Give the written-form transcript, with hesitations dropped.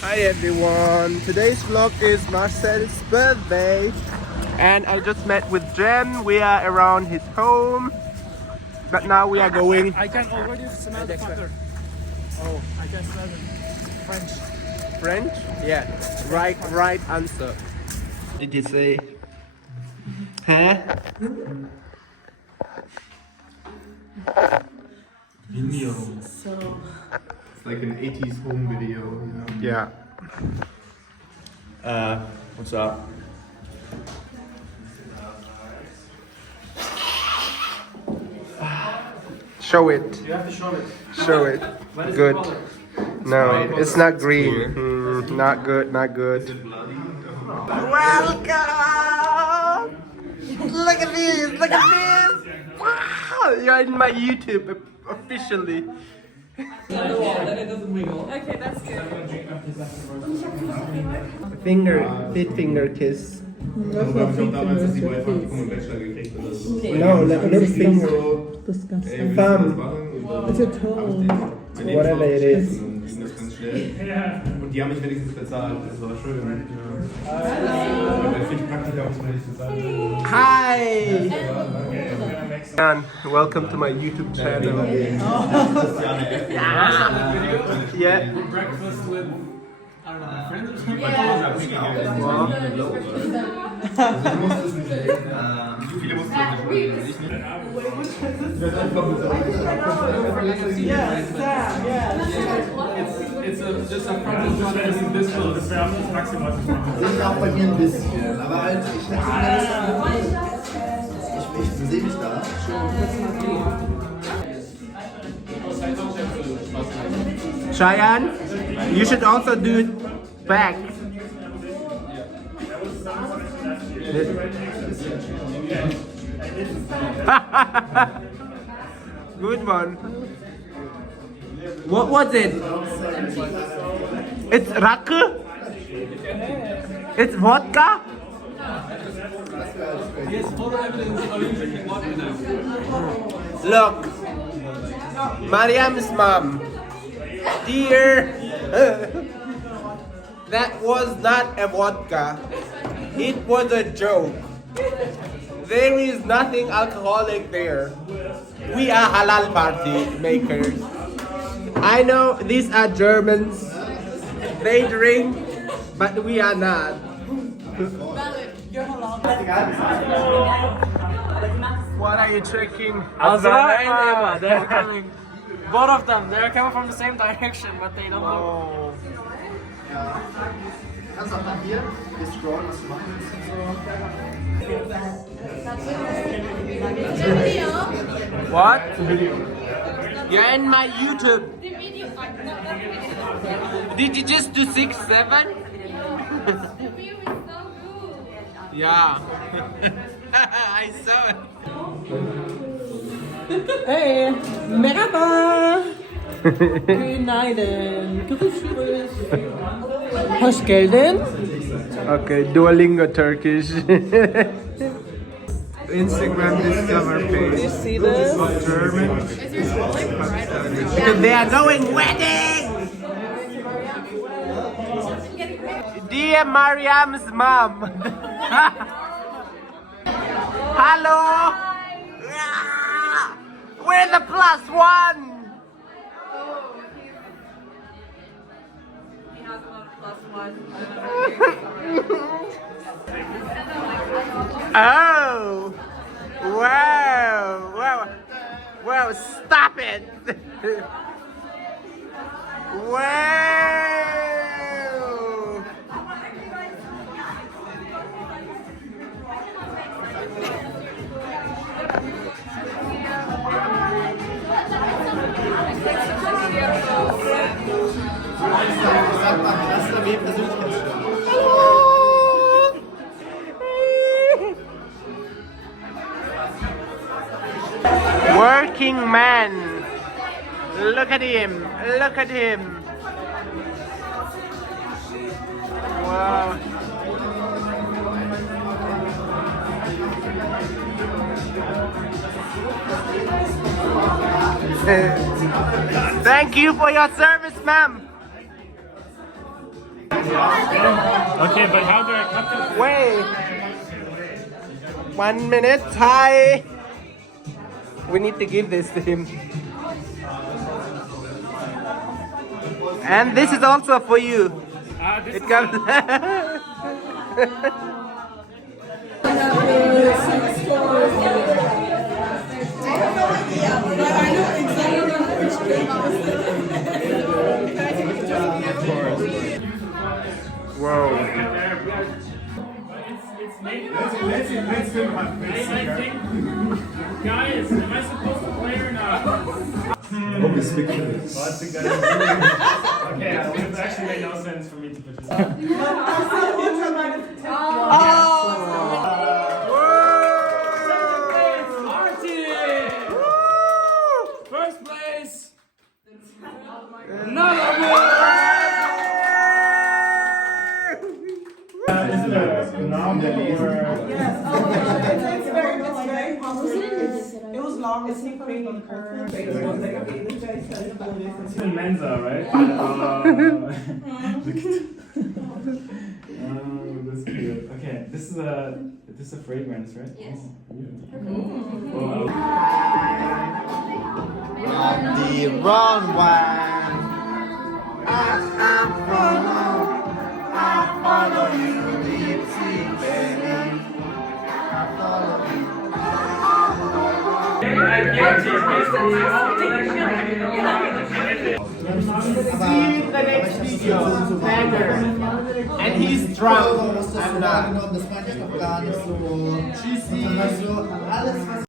Hi everyone, today's vlog is Marcel's birthday and I just met with Jem. We are around his home, but now we are going. I can already smell the fucker. Oh, I can smell it. French. French? Yeah, right answer. Did you say? Huh? Video. It's like an 80s home video, you know? Yeah. What's up? Show it. You have to show it. Show it. Good. No, it's not green. Not good, not good. Welcome! Look at this, look at this! Wow, you're in my YouTube officially. Okay, that's good. Fit finger kiss. Das war ich auch damals, als die beiden vom Bachelor gekriegt oder so. No, little finger. Disgusting. Thumb. It's a toe. Whatever it is. Ging das ganz schnell. Und die haben mich wenigstens bezahlt, das war schön. Ja. Bei Pflichtpraktika muss man nicht bezahlen. Hi! And welcome to my YouTube channel. Yeah. Breakfast with, I don't know, friends or something? Viele mussten das nicht. It's just a practice run that is this close. Das wäre auch maximal. Ich auch bei mir ein bisschen, aber halt, ich sehe mich da Cheyenne, you should also do it back. Good one. What was it? It's Raku? It's vodka? Look, Mariam's mom. Dear, that was not a vodka. It was a joke. There is nothing alcoholic there. We are halal party makers. I know these are Germans. They drink, but we are not. What are you drinking? Azra and Emma, they're coming. Both of them, they're coming from the same direction, but they don't look. Kannst auch nach hier, wir scrollen, was du machen willst. What? You're in my YouTube. Did you just do 6, 7? Yeah. I saw it. Hey, merhaba. Günaydın. Görüşürüz. Hoş geldin. Okay, Duolingo Turkish. Instagram discover You page. see this? German. Because they are going wedding. Dear Mariam's mom. Hello. Where's the +1? He has a lot of +1. Oh! Wow! Wow! Wow! Stop it! Wow! Sag mal, das ist mir Persönlichkeitsstörung. Working man. Look at him. Look at him. Wow. Thank you for your service, ma'am. Okay, but how do I cut it? Wait. 1 minute, Thai. We need to give this to him. And this is also for you. This It is comes. Whoa. Let's film I think, guys, am I supposed to play or not? Hope it's fiction. Okay, it actually made no sense for me to participate. First place. Is it a novel or? It's very popular. It was long. It's Nick Craven. It's in Mensa, right? Oh, that's cute. Okay, this is a fragrance, right? Yes. Oh. The wrong one. I follow you, deep sea baby. I follow you. See you in the next video. Later. And he's drunk. I'm not. Das fand ich noch gar nicht so. Tschüssi. Also, alles, was